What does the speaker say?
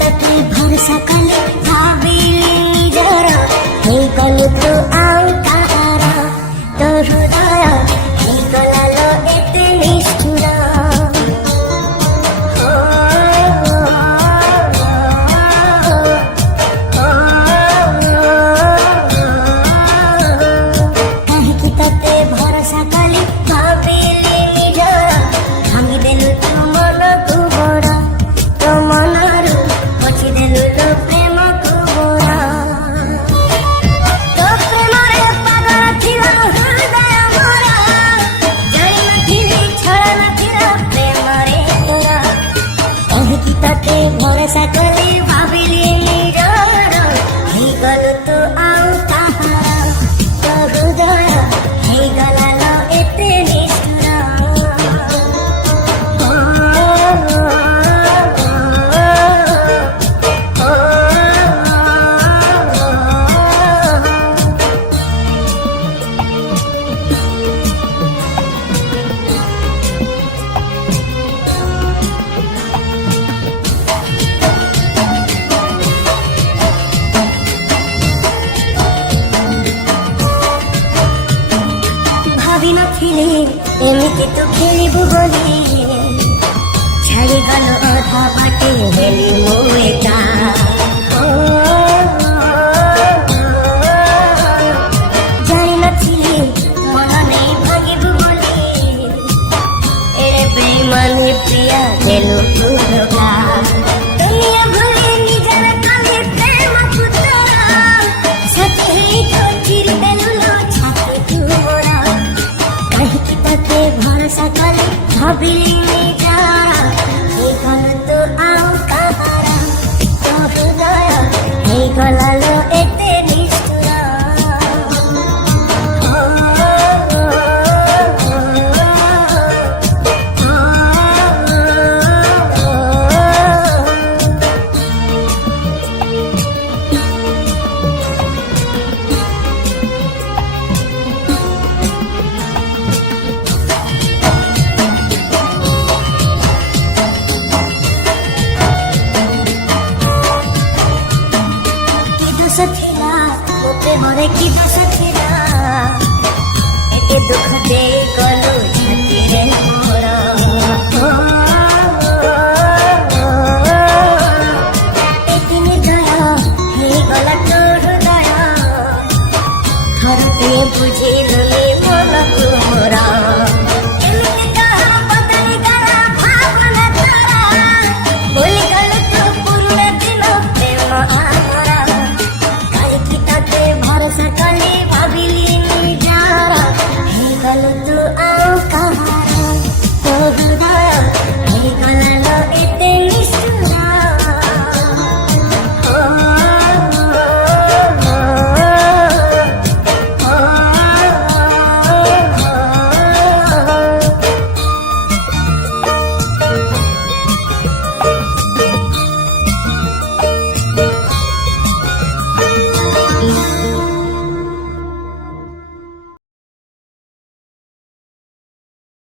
तते भरोसा कले भाबिले निजर हेगलु तो आउ तारा तो हृदय हेगलालो एते निष्ठुर काहेकि तते भरोसा कले भाबिले निजर भांगिदेलु तो मनकु बड़ा तो मनरु पछिदेलु तो प्रेमकु बड़ा तो प्रेमरे पागल थिला हृदय मोरा जानि नथिली छळ नथिला प्रेमरे तोरा काहेकि तते भरोसा कले भाबिले निजर हेगलु तो आउ ताहारा तो हृदय हेगलालो एते निष्ठुर भावी नथिले एमिति तू खेलिबु बोली छाड़ी गलो अधा बाटे हेली मो एका जानि नथिले मन नै भागिबु बोली एरे बेईमानी प्रिया देलु तू धोका दुनिया भुली निजर काले प्रेम पुतरा सती तो चिर देलु लो छाती तू मोरा काहेकि तते भरोसा कले भाबिले निजर हेगलु तो आउ ताहारा तो हृदय हेगलालो एते निष्ठुर कि दोष थिला मो प्रेमरे कि दोष थिला एते दुख दे गलो